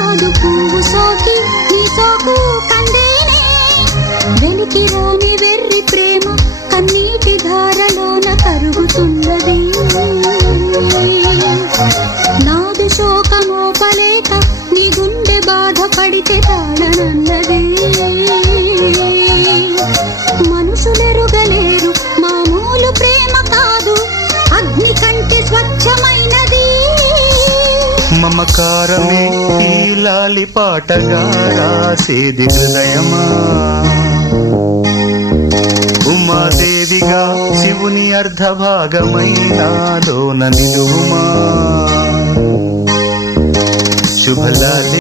కాదు పువ్వు సోకి నీ సోకు కందేనే వెలికి రాని వెర్రి ప్రేమ కన్నీటి ధారలోన కరుగుతున్నది నాదు శోకమోపలేక నీ గుండె బాధపడితే తాళనన్నది మనుషులెరుగలేరు మామూలు ప్రేమ కాదు అగ్ని కంటే స్వచ్ఛమైనది మమకారమే ఈ లాలి పాటగా రాసేది హృదయమా ఉమాదేవిగా శివుని అర్ధభాగమైనాలోన నిలువుమా శుభలాలి